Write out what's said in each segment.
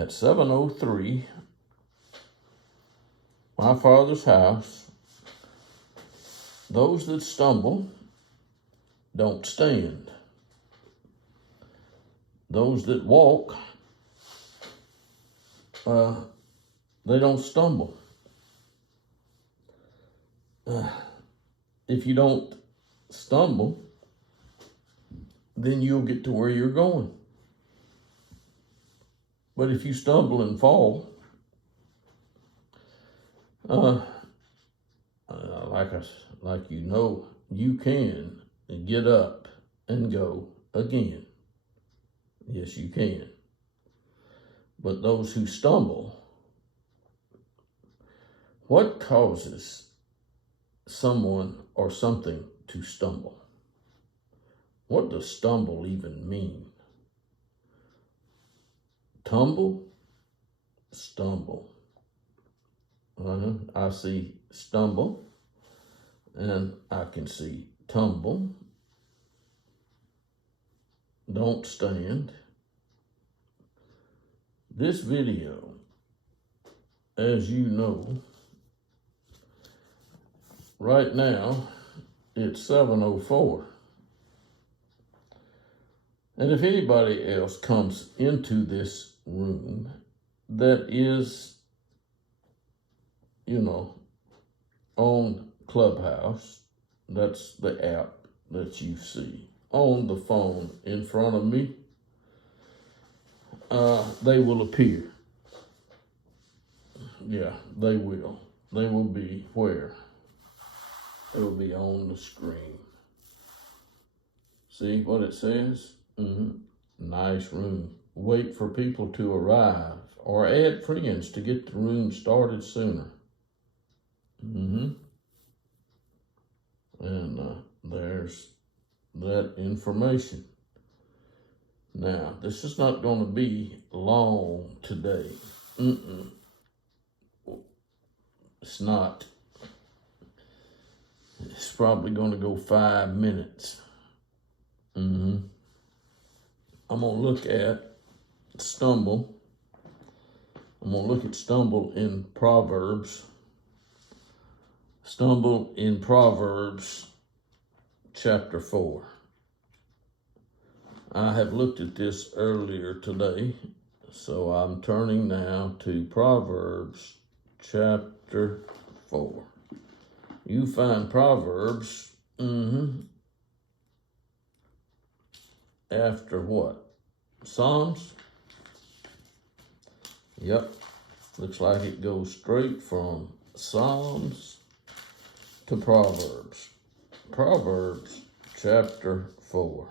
at 703 my Father's house, those that stumble don't stand. Those that walk, they don't stumble. If you don't stumble, then you'll get to where you're going. But if you stumble and fall, like you know, you can get up and go again. Yes, you can. But those who stumble, what causes someone or something to stumble? What does stumble even mean? Tumble? Stumble. I see stumble, and I can see tumble. Don't stand. This video, as you know, right now, it's 7:04. And if anybody else comes into this room that is, on Clubhouse, that's the app that you see on the phone in front of me, they will appear. Yeah, they will. They will be where? It will be on the screen. See what it says? Nice room. Wait for people to arrive or add friends to get the room started sooner. And there's that information. Now, this is not going to be long today. It's not. It's probably going to go 5 minutes. I'm going to look at stumble. I'm going to look at stumble in Proverbs. Stumble in Proverbs chapter 4. I have looked at this earlier today, so I'm turning now to Proverbs chapter 4. You find Proverbs after what? Psalms? Yep. Looks like it goes straight from Psalms to Proverbs. Proverbs chapter 4.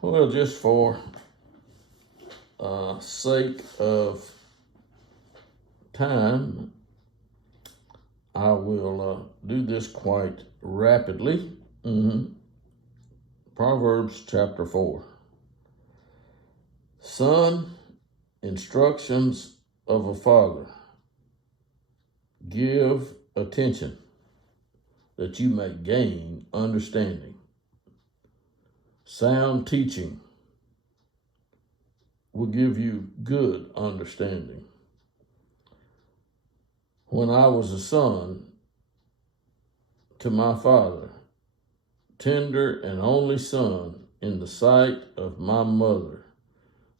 Well, just for sake of time, I will do this quite rapidly. Proverbs chapter 4. Son, instructions of a father. Give attention that you may gain understanding. Sound teaching will give you good understanding. When I was a son to my father, tender and only son in the sight of my mother,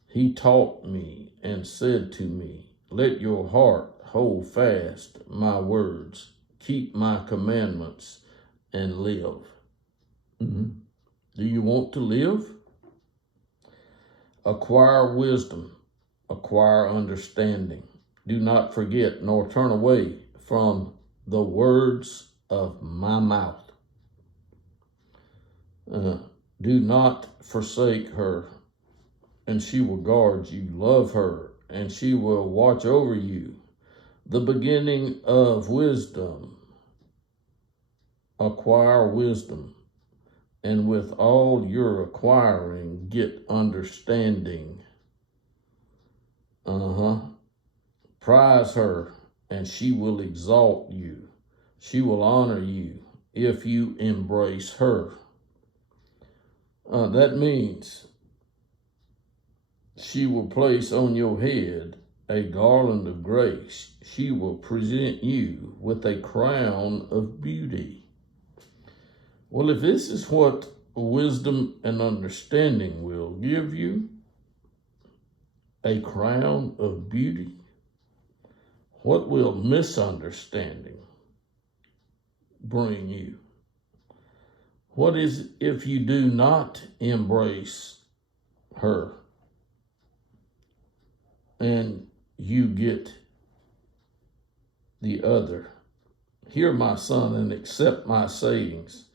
he taught me and said to me, let your heart hold fast my words, keep my commandments, and live. Do you want to live? Acquire wisdom, acquire understanding. Do not forget nor turn away from the words of my mouth. Do not forsake her, and she will guard you. Love her, and she will watch over you. The beginning of wisdom. Acquire wisdom, and with all your acquiring, get understanding. Prize her, and she will exalt you. She will honor you if you embrace her. That means She will place on your head a garland of grace. She will present you with a crown of beauty. Well, if this is what wisdom and understanding will give you, a crown of beauty, what will misunderstanding bring you? What is if you do not embrace her and you get the other? Hear my son and accept my sayings,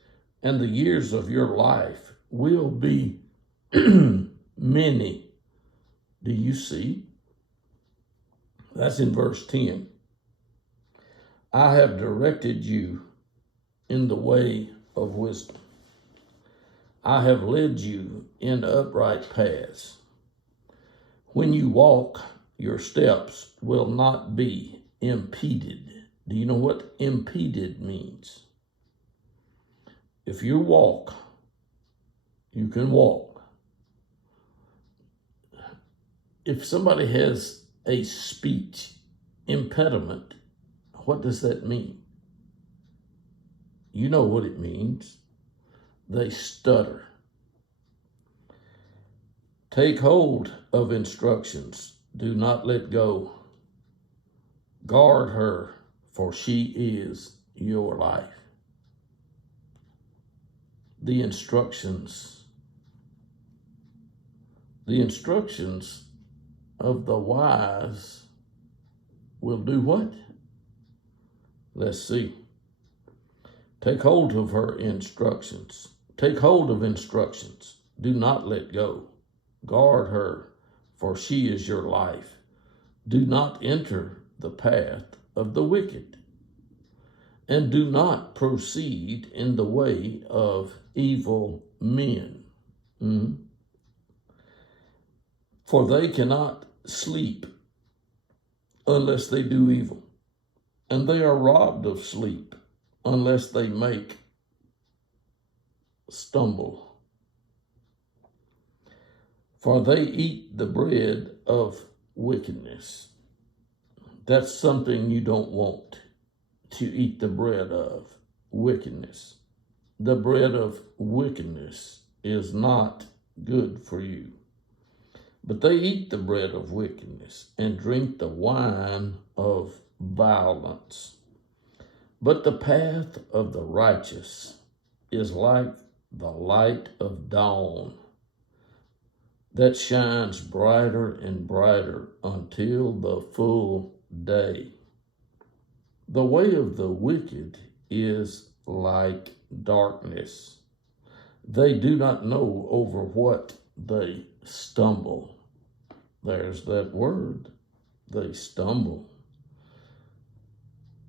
and the years of your life will be many. Do you see? That's in verse 10. I have directed you in the way of wisdom. I have led you in upright paths. When you walk, your steps will not be impeded. Do you know what impeded means? If you walk, you can walk. If somebody has a speech impediment, what does that mean? You know what it means. They stutter. Take hold of instructions. Do not let go. Guard her, for she is your life. The instructions of the wise will do what? Let's see. Take hold of her instructions. Take hold of instructions. Do not let go. Guard her, for she is your life. Do not enter the path of the wicked, and do not proceed in the way of evil men. For they cannot sleep unless they do evil, and they are robbed of sleep unless they make stumble. For they eat the bread of wickedness. That's something you don't want, to eat the bread of wickedness. The bread of wickedness is not good for you. But they eat the bread of wickedness and drink the wine of violence. But the path of the righteous is like the light of dawn that shines brighter and brighter until the full day. The way of the wicked is like darkness. They do not know over what they stumble. There's that word. They stumble.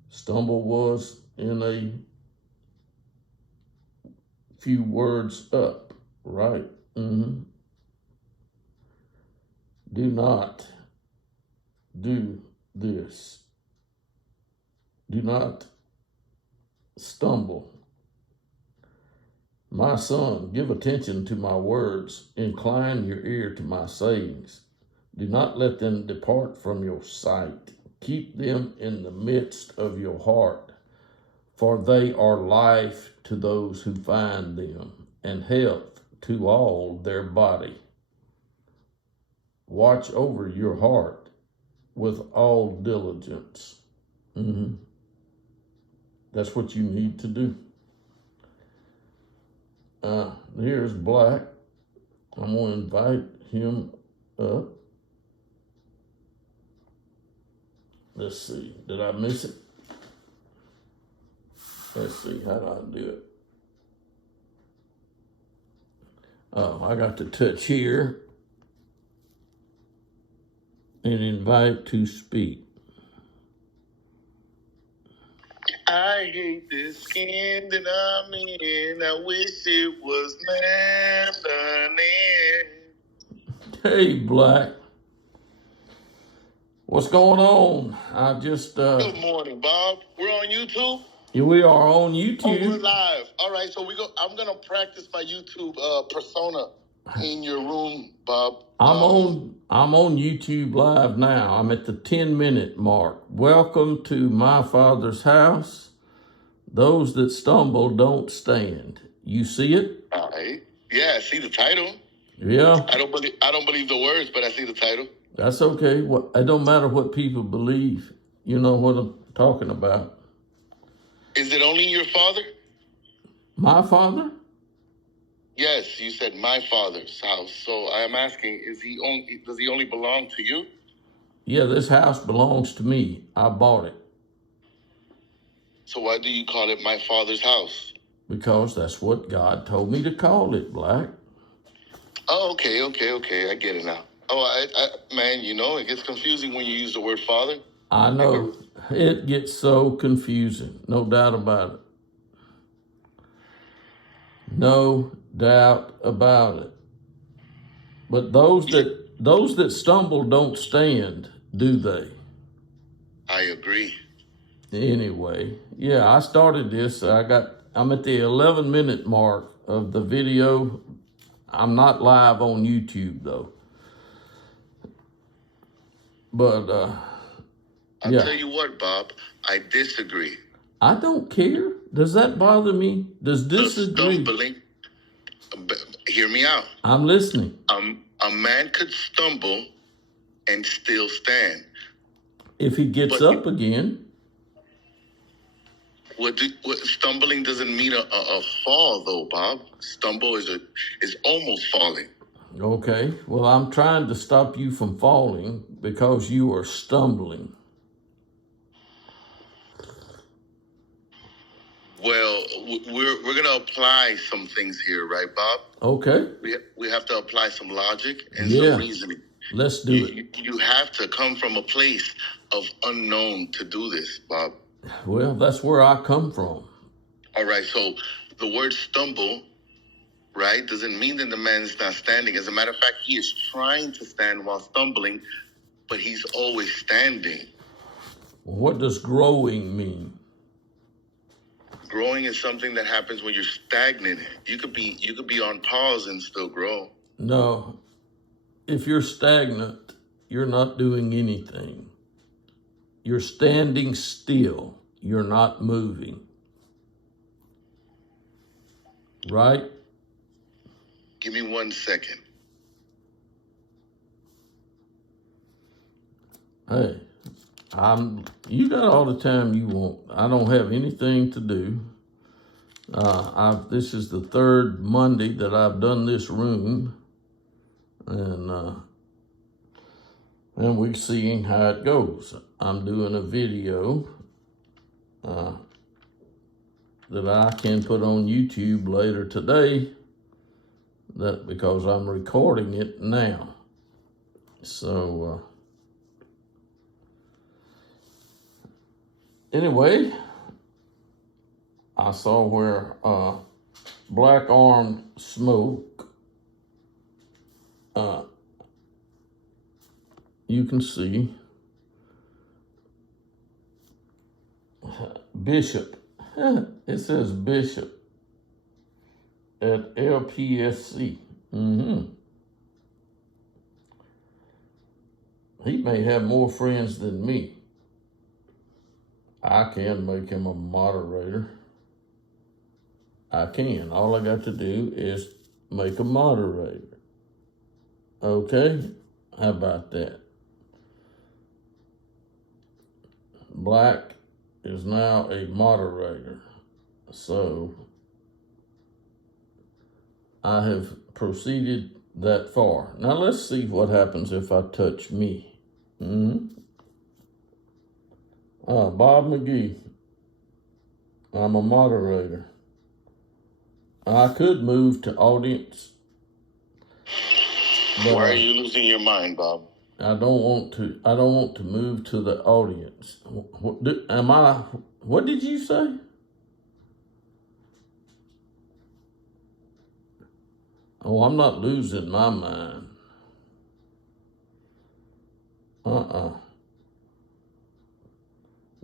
Stumble was in a few words up, right? Do not do this. Do not stumble. My son, give attention to my words. Incline your ear to my sayings. Do not let them depart from your sight. Keep them in the midst of your heart, for they are life to those who find them, and health to all their body. Watch over your heart with all diligence. That's what you need to do. Here's Black. I'm going to invite him up. Let's see. Did I miss it? Let's see. How do I do it? Oh, I got to touch here and invite to speak. I hate this skin that I'm in. I wish it was melanin. Hey, Black. What's going on? I just... Good morning, Bob. We're on YouTube? Yeah, we are on YouTube. Oh, we're live. All right, so I'm going to practice my YouTube persona. in your room, Bob. I'm on YouTube Live now. I'm at the 10-minute mark. Welcome to my Father's house. Those that stumble don't stand. You see it? All right. Yeah, I see the title. Yeah. I don't believe the words, but I see the title. That's okay. It don't matter what people believe. You know what I'm talking about. Is it only your father? My father? Yes, you said my father's house. So I'm asking, does he only belong to you? Yeah, this house belongs to me. I bought it. So why do you call it my father's house? Because that's what God told me to call it, Black. Oh, okay. I get it now. Oh, man, it gets confusing when you use the word father. I know. It gets so confusing. No doubt about it. No doubt about it. But those that stumble don't stand, do they? I agree. Anyway, yeah, I started this. I'm at the 11-minute mark of the video. I'm not live on YouTube though. But I'll tell you what, Bob, I disagree. I don't care. Does that bother me? Does disagree? Stumbling. Hear me out. I'm listening. A man could stumble and still stand. If he gets up again. What stumbling doesn't mean a fall, though, Bob. Stumble is almost falling. Okay. Well, I'm trying to stop you from falling because you are stumbling. Well, we're gonna apply some things here, right, Bob? Okay. We have to apply some logic and some reasoning. Let's do it. You have to come from a place of unknown to do this, Bob. Well, that's where I come from. All right, so the word stumble, right, doesn't mean that the man is not standing. As a matter of fact, he is trying to stand while stumbling, but he's always standing. What does growing mean? Growing is something that happens when you're stagnant. You could be on pause and still grow. No. If you're stagnant, you're not doing anything. You're standing still. You're not moving. Right? Give me 1 second. Hey, you got all the time you want. I don't have anything to do. This is the third Monday that I've done this room, and we're seeing how it goes. I'm doing a video that I can put on YouTube later today, because I'm recording it now. So anyway, I saw where Black Armed Smoke, you can see Bishop. It says Bishop at LPSC. He may have more friends than me. I can make him a moderator. I can. All I got to do is make a moderator. Okay? How about that? Black is now a moderator. So I have proceeded that far. Now let's see what happens if I touch me. Bob McGee. I'm a moderator. I could move to audience. But why are you losing your mind, Bob? I don't want to move to the audience. What did you say? Oh, I'm not losing my mind.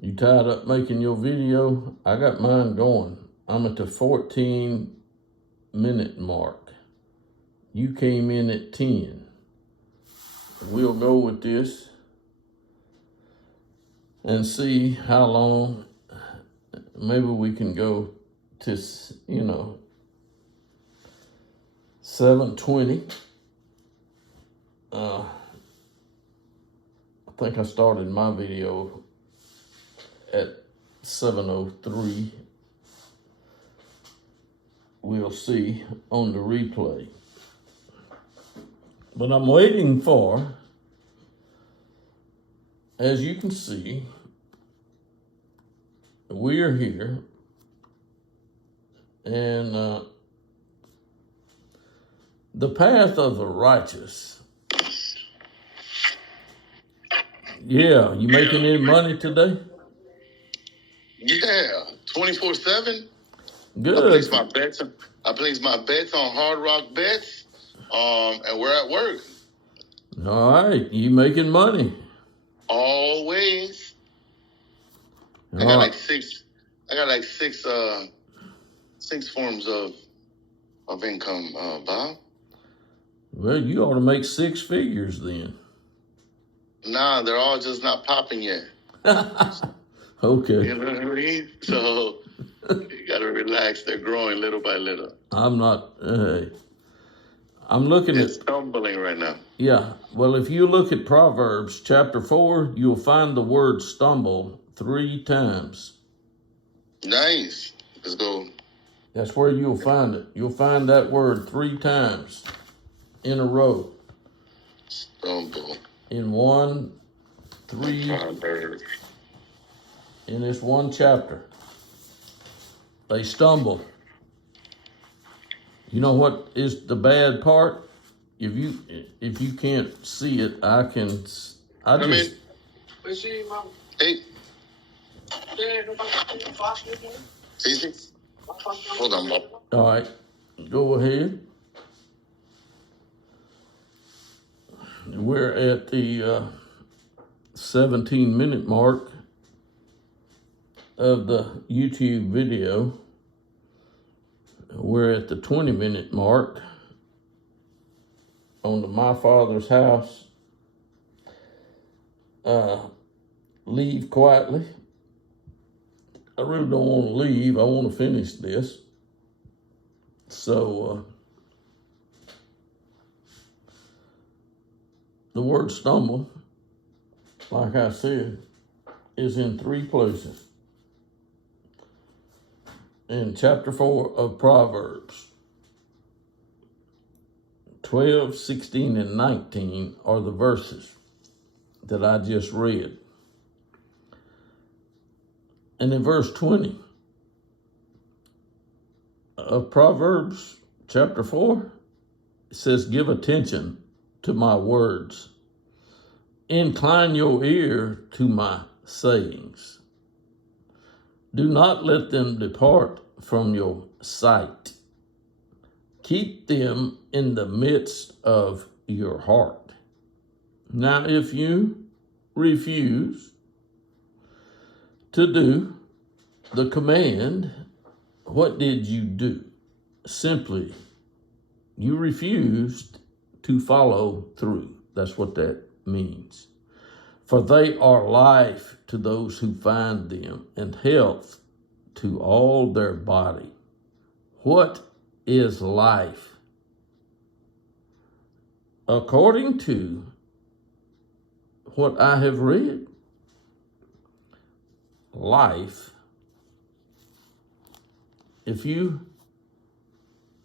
You tied up making your video? I got mine going. I'm at the 14-minute mark. You came in at 10. We'll go with this and see how long. Maybe we can go to, 7:20. I think I started my video at 7:03. We'll see on the replay. But I'm waiting for, as you can see, we're here, and the path of the righteous. Yeah, you making any money today? Yeah, 24/7. Good. I place my bets on Hard Rock Bets, and we're at work. All right, you making money? Always. I got like six. Six forms of income, Bob. Well, you ought to make 6 figures then. Nah, they're all just not popping yet. Okay. You know what I mean? So you gotta relax. They're growing little by little. I'm looking It's stumbling right now. Yeah. Well, if you look at Proverbs chapter 4, you'll find the word stumble 3 times. Nice. Let's go. That's where you'll find it. You'll find that word 3 times in a row. Stumble. In 1, 3, in this one chapter. They stumble. You know what is the bad part? If you can't see it, Hey. Easy. Hold on, Bob. All right, go ahead. We're at the 17-minute mark of the YouTube video. We're at the 20-minute mark on the My Father's House. Leave quietly. I really don't want to leave. I want to finish this. So, the word stumble, like I said, is in 3 places. In chapter 4 of Proverbs, 12, 16, and 19 are the verses that I just read. And in verse 20 of Proverbs chapter 4, it says, give attention to my words. Incline your ear to my sayings. Do not let them depart from your sight. Keep them in the midst of your heart. Now, if you refuse to do the command, what did you do? Simply, you refused to follow through. That's what that means. For they are life to those who find them, and health to all their body. What is life? According to what I have read, life, if you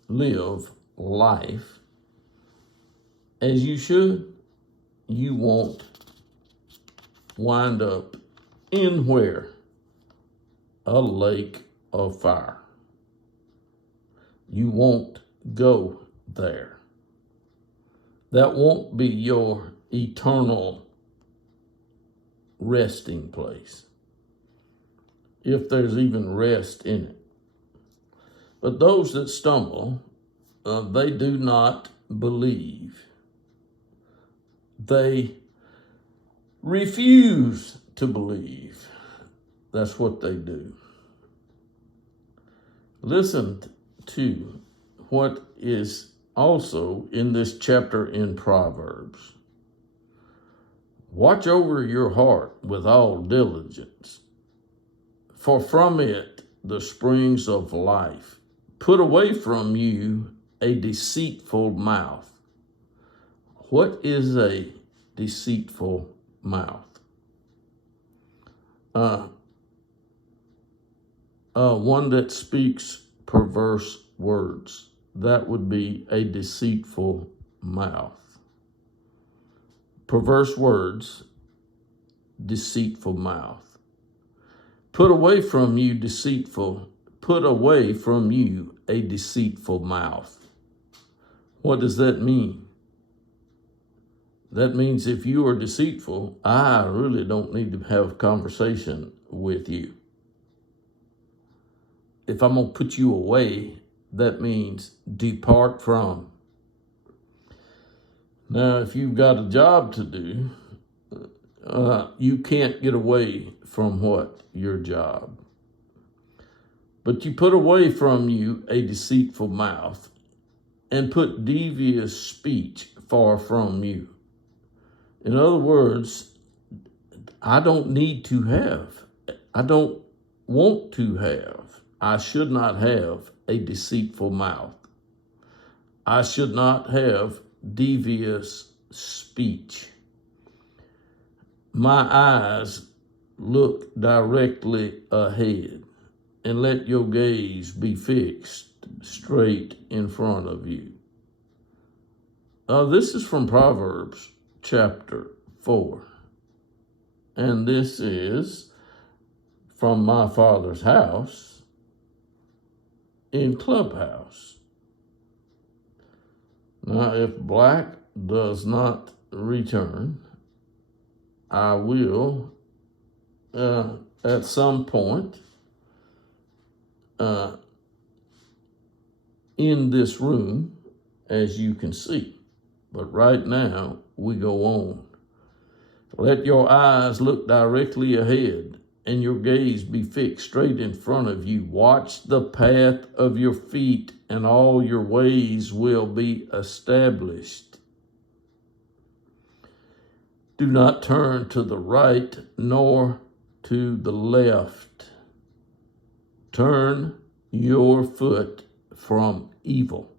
live life as you should, you won't wind up in where? A lake of fire. You won't go there. That won't be your eternal resting place, if there's even rest in it. But those that stumble, they do not believe. They refuse to believe. That's what they do. Listen to what is also in this chapter in Proverbs. Watch over your heart with all diligence, for from it the springs of life. Put away from you a deceitful mouth. What is a deceitful mouth? One that speaks perverse words. That would be a deceitful mouth. Perverse words, deceitful mouth. Put away from you a deceitful mouth. What does that mean? That means if you are deceitful, I really don't need to have a conversation with you. If I'm going to put you away, that means depart from. Now, if you've got a job to do, you can't get away from what? Your job. But you put away from you a deceitful mouth and put devious speech far from you. In other words, I don't want to have, I should not have a deceitful mouth. I should not have devious speech. My eyes look directly ahead, and let your gaze be fixed straight in front of you. This is from Proverbs chapter 4. And this is from my Father's house in Clubhouse. Now, if Black does not return, I will, at some point, in this room, as you can see. But right now, we go on. Let your eyes look directly ahead, and your gaze be fixed straight in front of you. Watch the path of your feet, and all your ways will be established. Do not turn to the right nor to the left. Turn your foot from evil.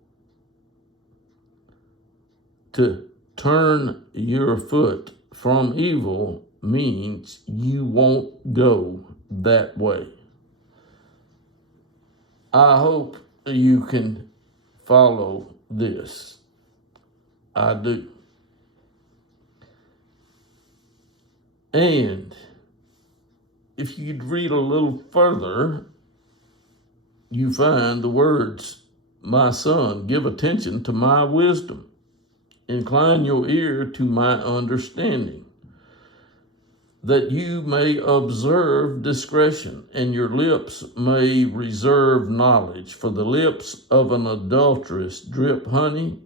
To turn your foot from evil means you won't go that way. I hope you can follow this. I do. And if you'd read a little further, you find the words, "My son, give attention to my wisdom. Incline your ear to my understanding, that you may observe discretion, and your lips may reserve knowledge. For the lips of an adulteress drip honey,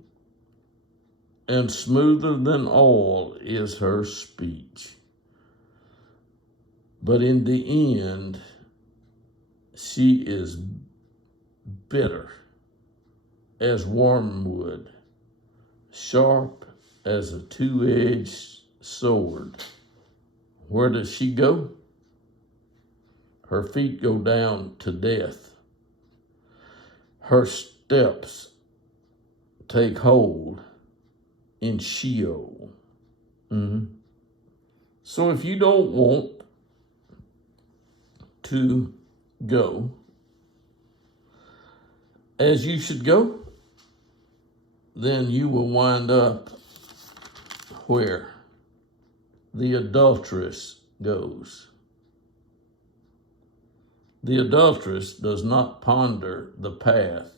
and smoother than oil is her speech. But in the end, she is bitter as wormwood, sharp as a two-edged sword." Where does she go? Her feet go down to death. Her steps take hold in Sheol. So if you don't want to go as you should go, then you will wind up where the adulteress goes. The adulteress does not ponder the path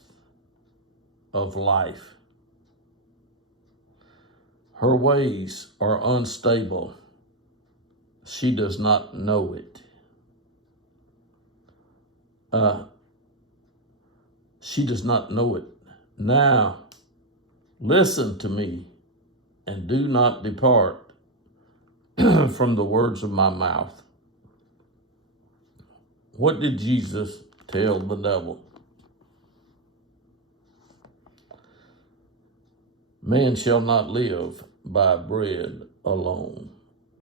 of life. Her ways are unstable. She does not know it. She does not know it. Now, listen to me and do not depart from the words of my mouth. What did Jesus tell the devil? Man shall not live by bread alone.